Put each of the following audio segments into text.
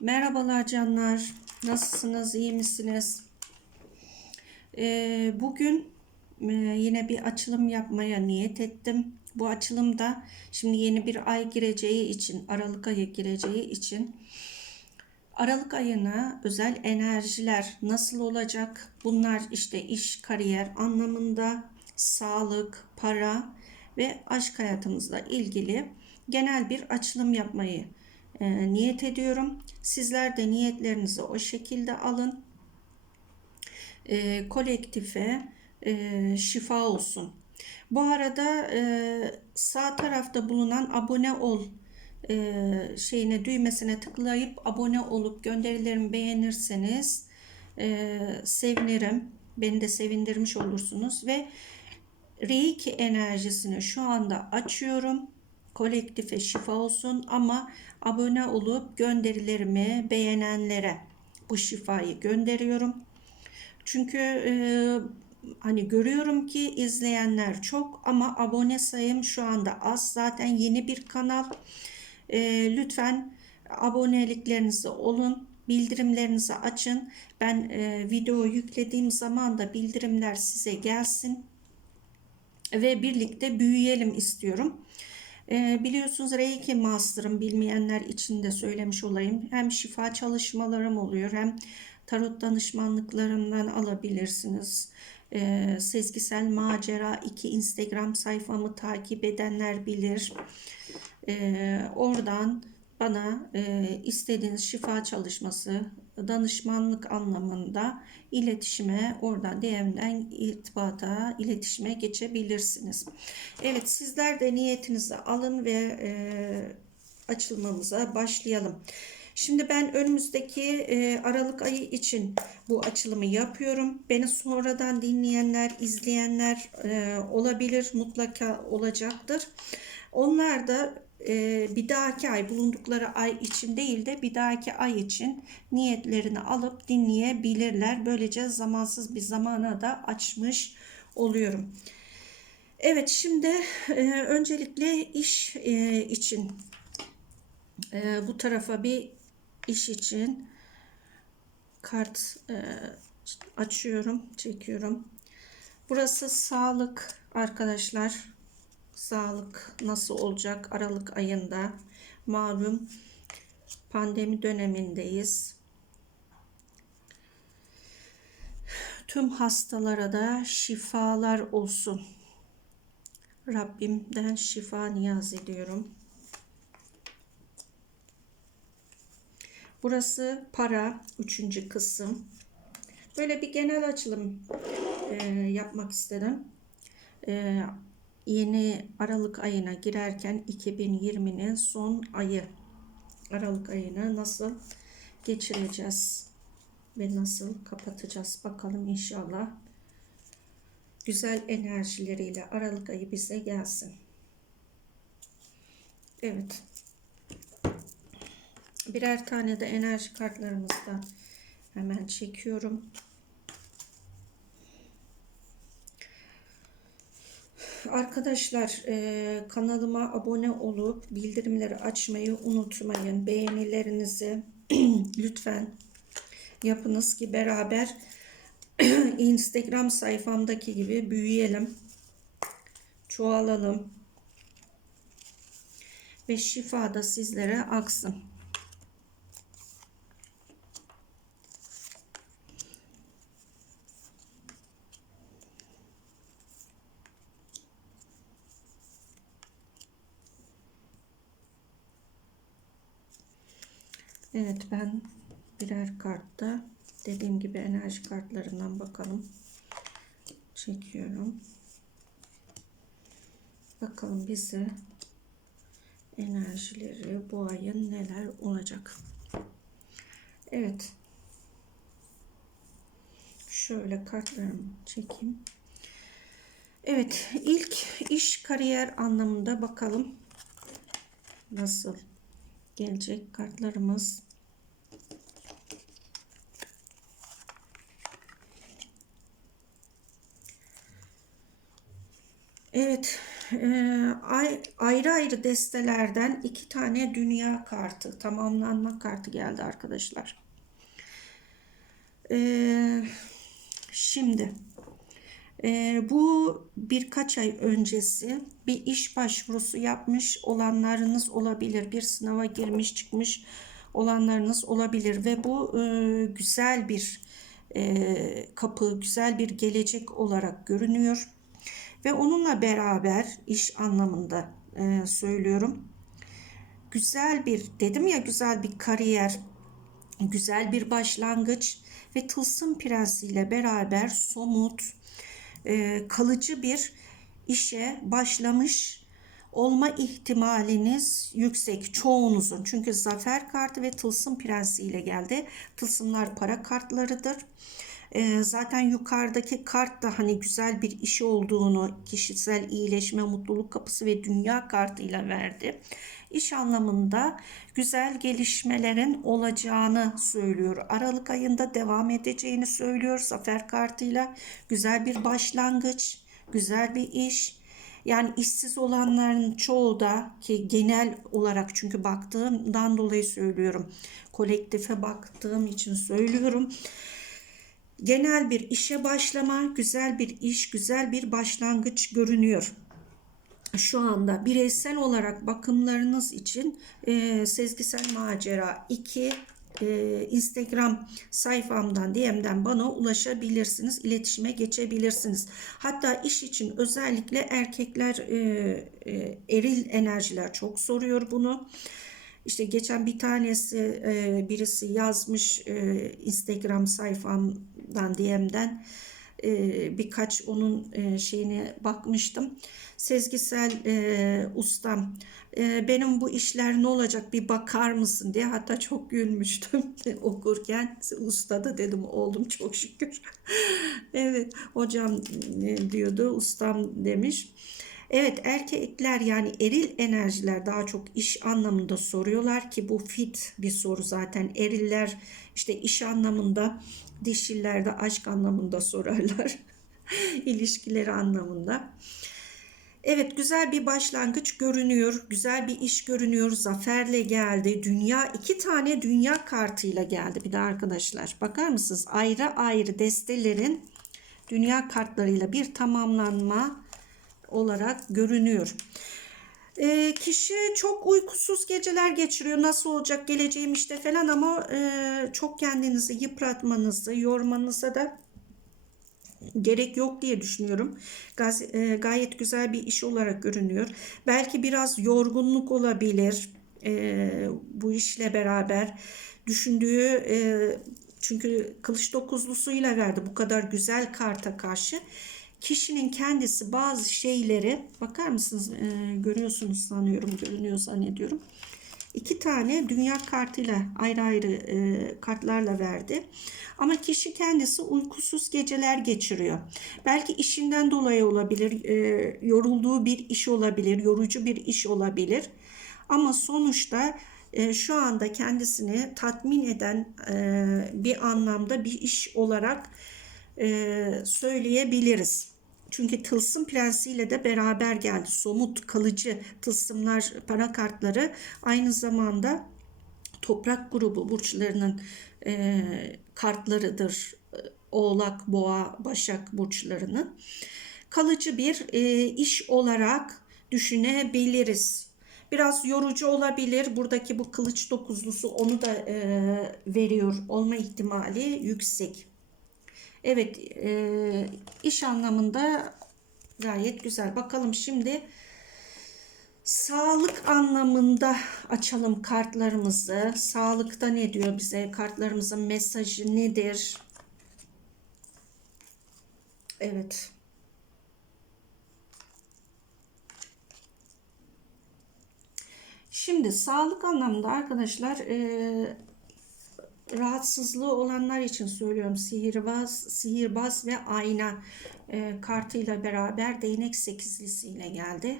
Merhabalar canlar. Nasılsınız? İyi misiniz? Ee, bugün e, yine bir açılım yapmaya niyet ettim. Bu açılımda şimdi yeni bir ay gireceği için, Aralık ayı gireceği için Aralık ayına özel enerjiler nasıl olacak? Bunlar işte iş, kariyer anlamında, sağlık, para ve aşk hayatımızla ilgili genel bir açılım yapmayı e, niyet ediyorum. Sizler de niyetlerinizi o şekilde alın. E, kolektife e, şifa olsun. Bu arada e, sağ tarafta bulunan abone ol e, şeyine düğmesine tıklayıp abone olup gönderilerimi beğenirseniz e, sevinirim. Beni de sevindirmiş olursunuz ve Reiki enerjisini şu anda açıyorum. Kolektife şifa olsun ama abone olup gönderilerimi beğenenlere bu şifayı gönderiyorum. Çünkü e, hani görüyorum ki izleyenler çok ama abone sayım şu anda az. Zaten yeni bir kanal. E, lütfen aboneliklerinizi olun. Bildirimlerinizi açın. Ben e, video yüklediğim zaman da bildirimler size gelsin. Ve birlikte büyüyelim istiyorum. E, biliyorsunuz Reiki Master'ım bilmeyenler için de söylemiş olayım. Hem şifa çalışmalarım oluyor hem tarot danışmanlıklarımdan alabilirsiniz. E, Sezgisel Macera 2 Instagram sayfamı takip edenler bilir. E, oradan bana e, istediğiniz şifa çalışması, danışmanlık anlamında iletişime, oradan DM'den irtibata, iletişime geçebilirsiniz. Evet sizler de niyetinizi alın ve e, açılmamıza başlayalım. Şimdi ben önümüzdeki e, Aralık ayı için bu açılımı yapıyorum. Beni sonradan dinleyenler, izleyenler e, olabilir, mutlaka olacaktır. Onlar da e, bir dahaki ay bulundukları ay için değil de bir dahaki ay için niyetlerini alıp dinleyebilirler. Böylece zamansız bir zamana da açmış oluyorum. Evet şimdi e, öncelikle iş e, için e, bu tarafa bir iş için kart e, açıyorum, çekiyorum. Burası sağlık arkadaşlar. Sağlık nasıl olacak Aralık ayında? Malum pandemi dönemindeyiz. Tüm hastalara da şifalar olsun. Rabbimden şifa niyaz ediyorum. Burası para, üçüncü kısım. Böyle bir genel açılım e, yapmak istedim. E, yeni Aralık ayına girerken 2020'nin son ayı Aralık ayını nasıl geçireceğiz ve nasıl kapatacağız bakalım inşallah. Güzel enerjileriyle Aralık ayı bize gelsin. Evet. Birer tane de enerji kartlarımızdan hemen çekiyorum. Arkadaşlar e, kanalıma abone olup bildirimleri açmayı unutmayın. Beğenilerinizi lütfen yapınız ki beraber Instagram sayfamdaki gibi büyüyelim. Çoğalalım. Ve şifa da sizlere aksın. Evet ben birer kartta dediğim gibi enerji kartlarından bakalım. Çekiyorum. Bakalım bize enerjileri bu ayın neler olacak. Evet. Şöyle kartlarımı çekeyim. Evet, ilk iş kariyer anlamında bakalım nasıl gelecek kartlarımız. Evet, ay- ayrı ayrı destelerden iki tane dünya kartı, tamamlanma kartı geldi arkadaşlar. Ee, şimdi e, bu birkaç ay öncesi bir iş başvurusu yapmış olanlarınız olabilir. Bir sınava girmiş çıkmış olanlarınız olabilir ve bu e, güzel bir e, kapı, güzel bir gelecek olarak görünüyor. Ve onunla beraber iş anlamında e, söylüyorum. Güzel bir dedim ya güzel bir kariyer, güzel bir başlangıç ve Tılsım Prensi ile beraber somut, e, kalıcı bir işe başlamış olma ihtimaliniz yüksek çoğunuzun. Çünkü zafer kartı ve tılsım prensi ile geldi. Tılsımlar para kartlarıdır. E, zaten yukarıdaki kart da hani güzel bir işi olduğunu, kişisel iyileşme, mutluluk kapısı ve dünya kartıyla verdi. İş anlamında güzel gelişmelerin olacağını söylüyor. Aralık ayında devam edeceğini söylüyor zafer kartıyla. Güzel bir başlangıç, güzel bir iş. Yani işsiz olanların çoğu da ki genel olarak çünkü baktığımdan dolayı söylüyorum. Kolektife baktığım için söylüyorum genel bir işe başlama, güzel bir iş, güzel bir başlangıç görünüyor. Şu anda bireysel olarak bakımlarınız için e, Sezgisel Macera 2 e, Instagram sayfamdan DM'den bana ulaşabilirsiniz, iletişime geçebilirsiniz. Hatta iş için özellikle erkekler e, e, eril enerjiler çok soruyor bunu. İşte geçen bir tanesi e, birisi yazmış e, Instagram sayfamdan DM'den e, birkaç onun e, şeyine bakmıştım. Sezgisel e, ustam e, benim bu işler ne olacak bir bakar mısın diye hatta çok gülmüştüm okurken usta da dedim oldum çok şükür. evet hocam e, diyordu ustam demiş. Evet erkekler yani eril enerjiler daha çok iş anlamında soruyorlar ki bu fit bir soru zaten. Eriller işte iş anlamında, dişiller de aşk anlamında sorarlar. İlişkileri anlamında. Evet güzel bir başlangıç görünüyor. Güzel bir iş görünüyor. Zaferle geldi. Dünya iki tane dünya kartıyla geldi bir de arkadaşlar. Bakar mısınız? Ayrı ayrı destelerin dünya kartlarıyla bir tamamlanma olarak görünüyor. E, kişi çok uykusuz geceler geçiriyor. Nasıl olacak geleceğim işte falan ama e, çok kendinizi yıpratmanızı, yormanıza da gerek yok diye düşünüyorum. Gaz, e, gayet güzel bir iş olarak görünüyor. Belki biraz yorgunluk olabilir e, bu işle beraber. Düşündüğü e, çünkü kılıç dokuzlusuyla verdi bu kadar güzel karta karşı kişinin kendisi bazı şeyleri bakar mısınız e, görüyorsunuz sanıyorum görünüyor zannediyorum. İki tane dünya kartıyla ayrı ayrı e, kartlarla verdi. Ama kişi kendisi uykusuz geceler geçiriyor. Belki işinden dolayı olabilir, e, yorulduğu bir iş olabilir, yorucu bir iş olabilir. Ama sonuçta e, şu anda kendisini tatmin eden e, bir anlamda bir iş olarak söyleyebiliriz. Çünkü tılsım prensiyle de beraber geldi. Somut, kalıcı tılsımlar, para kartları aynı zamanda toprak grubu burçlarının e, kartlarıdır. Oğlak, Boğa, Başak burçlarının. Kalıcı bir e, iş olarak düşünebiliriz. Biraz yorucu olabilir. Buradaki bu kılıç dokuzlusu onu da e, veriyor olma ihtimali yüksek. Evet e, iş anlamında gayet güzel. Bakalım şimdi sağlık anlamında açalım kartlarımızı. Sağlıkta ne diyor bize? Kartlarımızın mesajı nedir? Evet. Şimdi sağlık anlamında arkadaşlar e, rahatsızlığı olanlar için söylüyorum. Sihirbaz, sihirbaz ve ayna e, kartıyla beraber değnek sekizlisiyle geldi.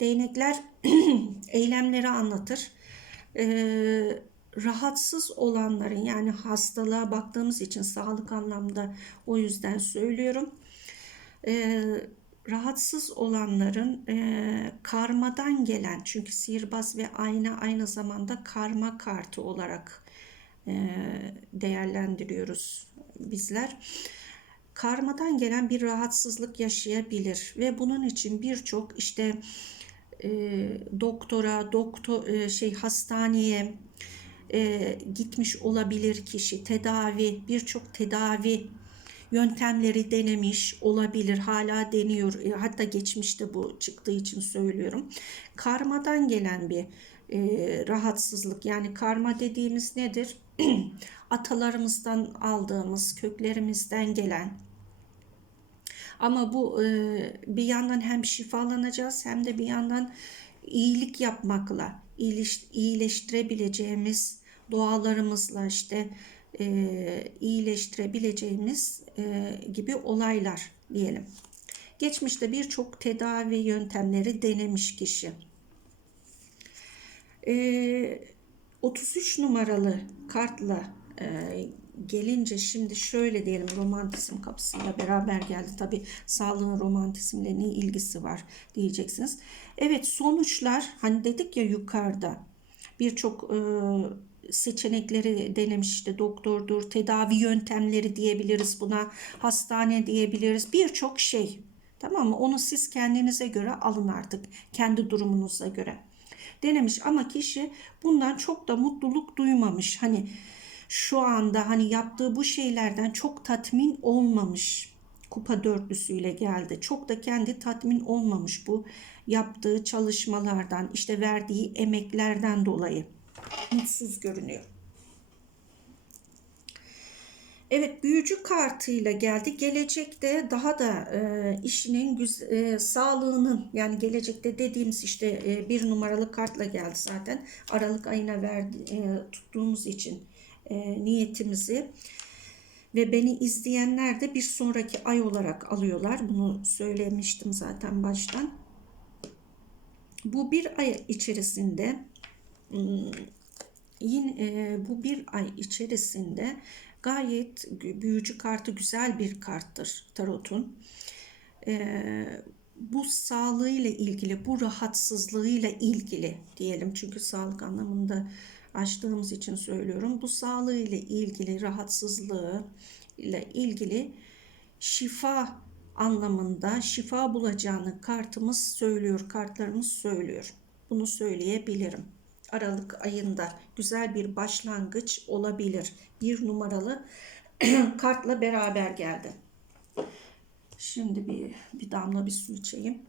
Değnekler eylemleri anlatır. E, rahatsız olanların yani hastalığa baktığımız için sağlık anlamda o yüzden söylüyorum. E, rahatsız olanların e, karmadan gelen çünkü sihirbaz ve ayna aynı zamanda karma kartı olarak değerlendiriyoruz bizler. Karmadan gelen bir rahatsızlık yaşayabilir ve bunun için birçok işte e, doktora, doktor e, şey hastaneye e, gitmiş olabilir kişi. Tedavi, birçok tedavi yöntemleri denemiş olabilir. Hala deniyor. E, hatta geçmişte bu çıktığı için söylüyorum. Karmadan gelen bir e, rahatsızlık. Yani karma dediğimiz nedir? Atalarımızdan aldığımız, köklerimizden gelen ama bu e, bir yandan hem şifalanacağız hem de bir yandan iyilik yapmakla iyileş, iyileştirebileceğimiz dualarımızla işte e, iyileştirebileceğimiz e, gibi olaylar diyelim. Geçmişte birçok tedavi yöntemleri denemiş kişi. E, 33 numaralı kartla e, gelince şimdi şöyle diyelim romantizm kapısıyla beraber geldi. Tabi sağlığın romantizmle ne ilgisi var diyeceksiniz. Evet sonuçlar hani dedik ya yukarıda birçok e, seçenekleri denemiş işte doktordur, tedavi yöntemleri diyebiliriz buna, hastane diyebiliriz birçok şey. Tamam mı? Onu siz kendinize göre alın artık kendi durumunuza göre. Denemiş ama kişi bundan çok da mutluluk duymamış. Hani şu anda hani yaptığı bu şeylerden çok tatmin olmamış. Kupa dörtlüsüyle geldi. Çok da kendi tatmin olmamış bu yaptığı çalışmalardan, işte verdiği emeklerden dolayı mutsuz görünüyor. Evet büyücü kartıyla geldi. Gelecekte daha da e, işinin güz, e, sağlığının yani gelecekte dediğimiz işte e, bir numaralı kartla geldi zaten. Aralık ayına verdi, e, tuttuğumuz için e, niyetimizi ve beni izleyenler de bir sonraki ay olarak alıyorlar. Bunu söylemiştim zaten baştan. Bu bir ay içerisinde hmm, yine e, bu bir ay içerisinde gayet büyücü kartı güzel bir karttır tarotun. E, bu sağlığıyla ilgili, bu rahatsızlığıyla ilgili diyelim. Çünkü sağlık anlamında açtığımız için söylüyorum. Bu sağlığı ile ilgili rahatsızlığı ile ilgili şifa anlamında şifa bulacağını kartımız söylüyor, kartlarımız söylüyor. Bunu söyleyebilirim. Aralık ayında güzel bir başlangıç olabilir. Bir numaralı kartla beraber geldi. Şimdi bir, bir damla bir su içeyim.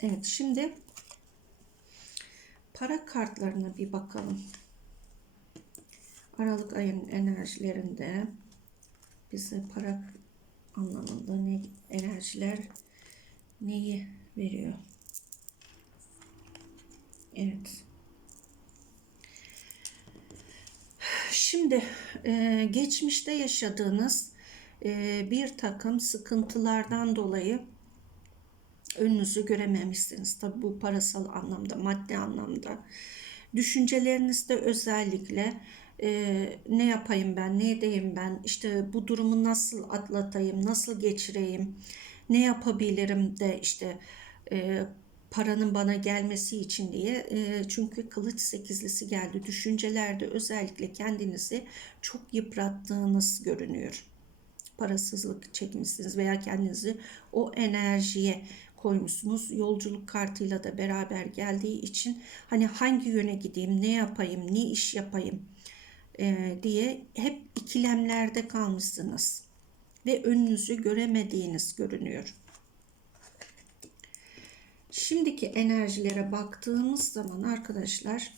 Evet şimdi para kartlarına bir bakalım. Aralık ayının enerjilerinde bize para anlamında ne enerjiler neyi veriyor? Evet. Şimdi e, geçmişte yaşadığınız e, bir takım sıkıntılardan dolayı önünüzü görememişsiniz. Tabi bu parasal anlamda, maddi anlamda. Düşüncelerinizde özellikle e, ne yapayım ben, ne edeyim ben, işte bu durumu nasıl atlatayım, nasıl geçireyim, ne yapabilirim de işte e, paranın bana gelmesi için diye e, çünkü kılıç sekizlisi geldi. Düşüncelerde özellikle kendinizi çok yıprattığınız görünüyor. Parasızlık çekmişsiniz veya kendinizi o enerjiye koymuşsunuz. Yolculuk kartıyla da beraber geldiği için hani hangi yöne gideyim, ne yapayım, ne iş yapayım e, diye hep ikilemlerde kalmışsınız. Ve önünüzü göremediğiniz görünüyor. Şimdiki enerjilere baktığımız zaman arkadaşlar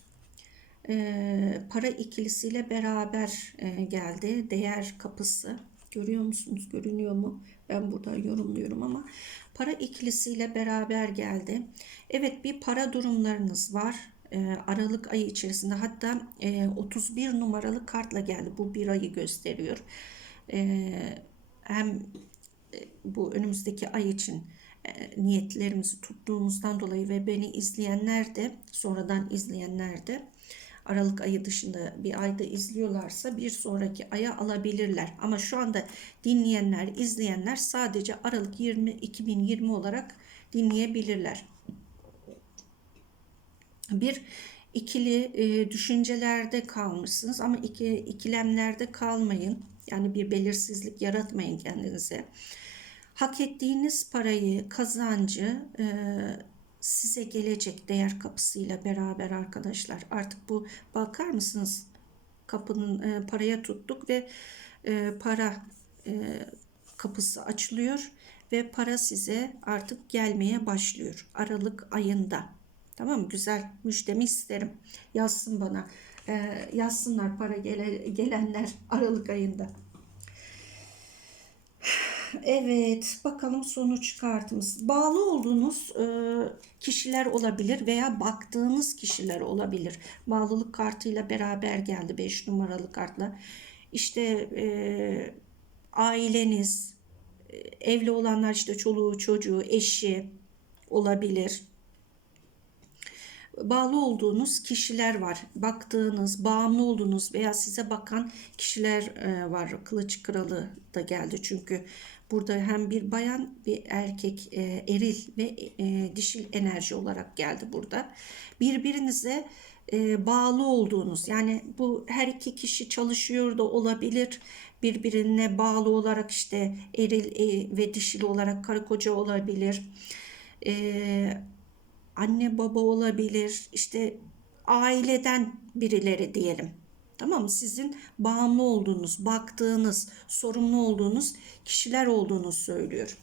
e, para ikilisiyle beraber e, geldi. Değer kapısı. Görüyor musunuz? Görünüyor mu? Ben burada yorumluyorum ama para ikilisiyle beraber geldi. Evet bir para durumlarınız var. E, Aralık ayı içerisinde hatta e, 31 numaralı kartla geldi. Bu bir ayı gösteriyor. E, hem e, bu önümüzdeki ay için e, niyetlerimizi tuttuğumuzdan dolayı ve beni izleyenler de sonradan izleyenler de Aralık ayı dışında bir ayda izliyorlarsa bir sonraki aya alabilirler. Ama şu anda dinleyenler, izleyenler sadece Aralık 20 2020 olarak dinleyebilirler. Bir ikili e, düşüncelerde kalmışsınız ama iki, ikilemlerde kalmayın. Yani bir belirsizlik yaratmayın kendinize. Hak ettiğiniz parayı, kazancı e, size gelecek değer kapısıyla beraber arkadaşlar. Artık bu bakar mısınız? Kapının e, paraya tuttuk ve e, para e, kapısı açılıyor ve para size artık gelmeye başlıyor. Aralık ayında. Tamam mı? Güzel müjdemi isterim. Yazsın bana. E, yazsınlar para gele, gelenler Aralık ayında. Evet, bakalım sonuç kartımız. Bağlı olduğunuz e, kişiler olabilir veya baktığınız kişiler olabilir. Bağlılık kartıyla beraber geldi 5 numaralı kartla. İşte e, aileniz, e, evli olanlar işte çoluğu, çocuğu, eşi olabilir bağlı olduğunuz kişiler var. Baktığınız, bağımlı olduğunuz veya size bakan kişiler e, var. Kılıç kralı da geldi çünkü burada hem bir bayan bir erkek e, eril ve e, dişil enerji olarak geldi burada. Birbirinize bağlı olduğunuz yani bu her iki kişi çalışıyor da olabilir birbirine bağlı olarak işte eril ve dişil olarak karı koca olabilir. Ee, anne baba olabilir, işte aileden birileri diyelim. Tamam mı? Sizin bağımlı olduğunuz, baktığınız, sorumlu olduğunuz kişiler olduğunu söylüyor.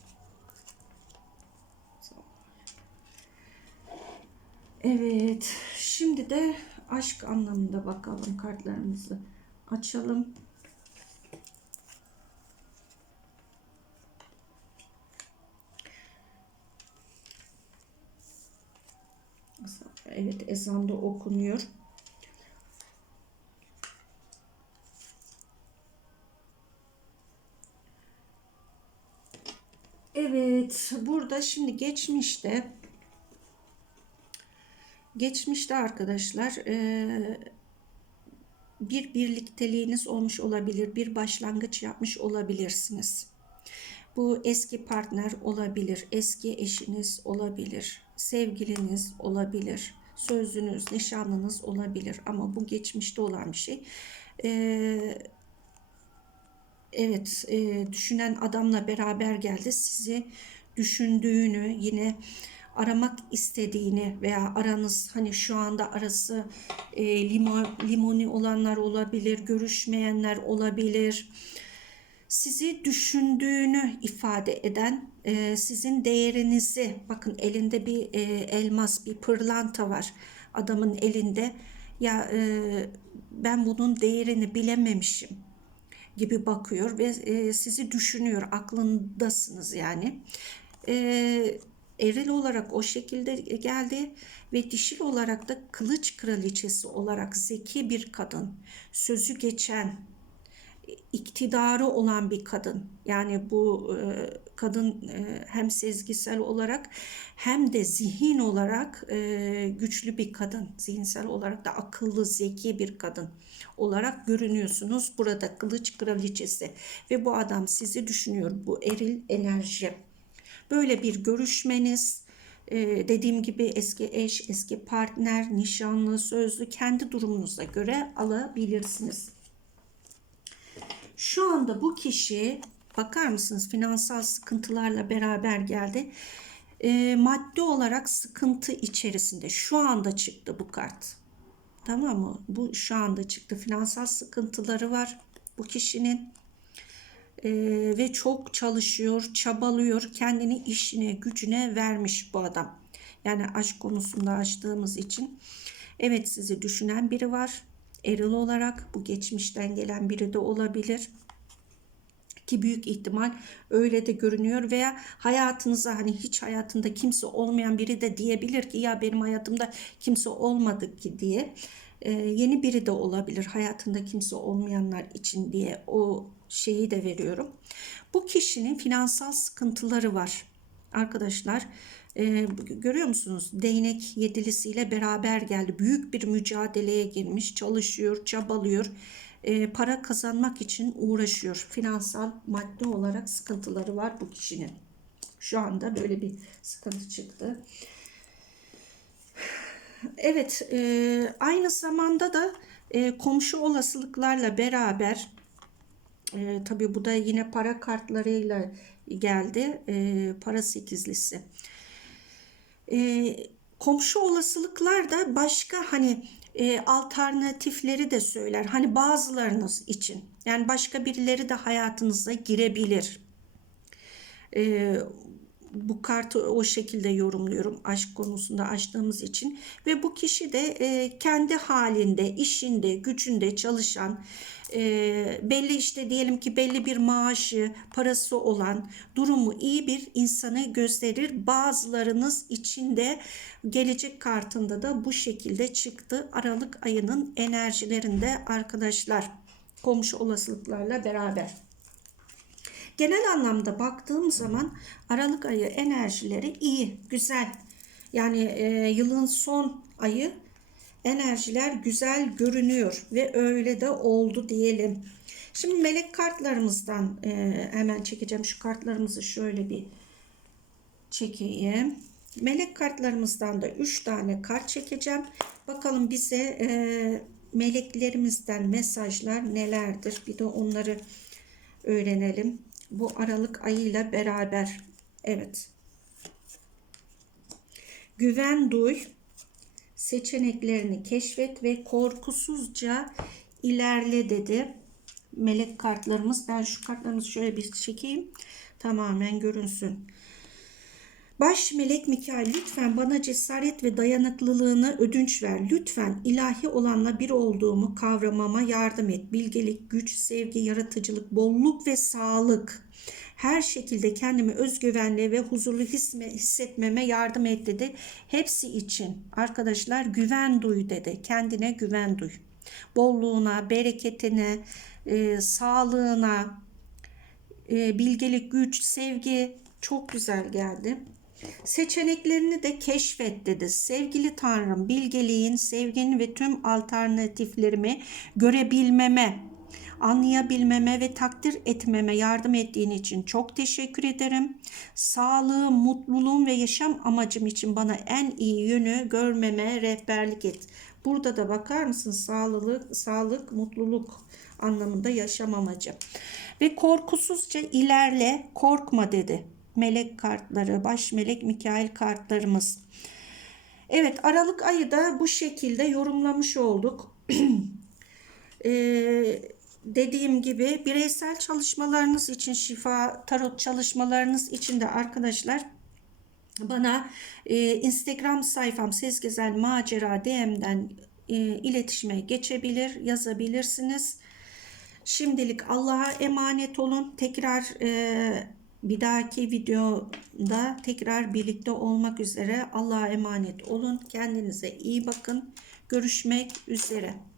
Evet, şimdi de aşk anlamında bakalım kartlarımızı açalım. Evet ezan da okunuyor. Evet burada şimdi geçmişte geçmişte arkadaşlar e, bir birlikteliğiniz olmuş olabilir. Bir başlangıç yapmış olabilirsiniz. Bu eski partner olabilir, eski eşiniz olabilir, sevgiliniz olabilir sözünüz, nişanlınız olabilir ama bu geçmişte olan bir şey. Ee, evet, e, düşünen adamla beraber geldi. Sizi düşündüğünü, yine aramak istediğini veya aranız hani şu anda arası e, limon, limoni olanlar olabilir, görüşmeyenler olabilir sizi düşündüğünü ifade eden e, sizin değerinizi bakın elinde bir e, elmas bir pırlanta var adamın elinde. Ya e, ben bunun değerini bilememişim gibi bakıyor ve e, sizi düşünüyor aklındasınız yani. E, eril olarak o şekilde geldi ve dişil olarak da kılıç kraliçesi olarak zeki bir kadın sözü geçen iktidarı olan bir kadın. Yani bu e, kadın e, hem sezgisel olarak hem de zihin olarak e, güçlü bir kadın. Zihinsel olarak da akıllı, zeki bir kadın olarak görünüyorsunuz. Burada kılıç kraliçesi ve bu adam sizi düşünüyor. Bu eril enerji. Böyle bir görüşmeniz, dediğim gibi eski eş, eski partner, nişanlı, sözlü kendi durumunuza göre alabilirsiniz. Şu anda bu kişi bakar mısınız finansal sıkıntılarla beraber geldi. E, maddi olarak sıkıntı içerisinde şu anda çıktı bu kart. Tamam mı? Bu şu anda çıktı. Finansal sıkıntıları var bu kişinin. E, ve çok çalışıyor, çabalıyor. Kendini işine, gücüne vermiş bu adam. Yani aşk konusunda açtığımız için. Evet sizi düşünen biri var eril olarak bu geçmişten gelen biri de olabilir ki büyük ihtimal öyle de görünüyor veya hayatınıza hani hiç hayatında kimse olmayan biri de diyebilir ki ya benim hayatımda kimse olmadı ki diye ee, yeni biri de olabilir hayatında kimse olmayanlar için diye o şeyi de veriyorum. Bu kişinin finansal sıkıntıları var arkadaşlar Ee, görüyor musunuz? Değnek yedilisiyle beraber geldi. Büyük bir mücadeleye girmiş, çalışıyor, çabalıyor. Ee, para kazanmak için uğraşıyor. Finansal, maddi olarak sıkıntıları var bu kişinin. Şu anda böyle bir sıkıntı çıktı. Evet, e, aynı zamanda da e, komşu olasılıklarla beraber e, tabii bu da yine para kartlarıyla geldi. E, para sekizlisi. E, komşu olasılıklar da başka hani e, alternatifleri de söyler. Hani bazılarınız için. Yani başka birileri de hayatınıza girebilir. E, bu kartı o şekilde yorumluyorum aşk konusunda açtığımız için ve bu kişi de e, kendi halinde, işinde, gücünde çalışan e, belli işte diyelim ki belli bir maaşı, parası olan, durumu iyi bir insanı gösterir. Bazılarınız için de gelecek kartında da bu şekilde çıktı. Aralık ayının enerjilerinde arkadaşlar komşu olasılıklarla beraber. Genel anlamda baktığım zaman Aralık ayı enerjileri iyi, güzel. Yani e, yılın son ayı enerjiler güzel görünüyor ve öyle de oldu diyelim. Şimdi melek kartlarımızdan e, hemen çekeceğim. Şu kartlarımızı şöyle bir çekeyim. Melek kartlarımızdan da 3 tane kart çekeceğim. Bakalım bize e, meleklerimizden mesajlar nelerdir? Bir de onları öğrenelim bu Aralık ayıyla beraber. Evet. Güven duy, seçeneklerini keşfet ve korkusuzca ilerle dedi. Melek kartlarımız. Ben şu kartlarımızı şöyle bir çekeyim. Tamamen görünsün. Baş melek Mikail lütfen bana cesaret ve dayanıklılığını ödünç ver. Lütfen ilahi olanla bir olduğumu kavramama yardım et. Bilgelik, güç, sevgi, yaratıcılık, bolluk ve sağlık. Her şekilde kendimi özgüvenli ve huzurlu hissetmeme yardım et dedi. Hepsi için arkadaşlar güven duy dedi. Kendine güven duy. Bolluğuna, bereketine, e, sağlığına, e, bilgelik, güç, sevgi çok güzel geldi. Seçeneklerini de keşfet dedi. Sevgili Tanrım, bilgeliğin, sevginin ve tüm alternatiflerimi görebilmeme, anlayabilmeme ve takdir etmeme yardım ettiğin için çok teşekkür ederim. Sağlığım, mutluluğum ve yaşam amacım için bana en iyi yönü görmeme rehberlik et. Burada da bakar mısın sağlık, sağlık, mutluluk anlamında yaşam amacı. Ve korkusuzca ilerle, korkma dedi melek kartları, baş melek Mikail kartlarımız. Evet Aralık ayı da bu şekilde yorumlamış olduk. ee, dediğim gibi bireysel çalışmalarınız için şifa, tarot çalışmalarınız için de arkadaşlar bana e, Instagram sayfam Sezgezel Macera DM'den e, iletişime geçebilir, yazabilirsiniz. Şimdilik Allah'a emanet olun. Tekrar e, bir dahaki videoda tekrar birlikte olmak üzere Allah'a emanet olun. Kendinize iyi bakın. Görüşmek üzere.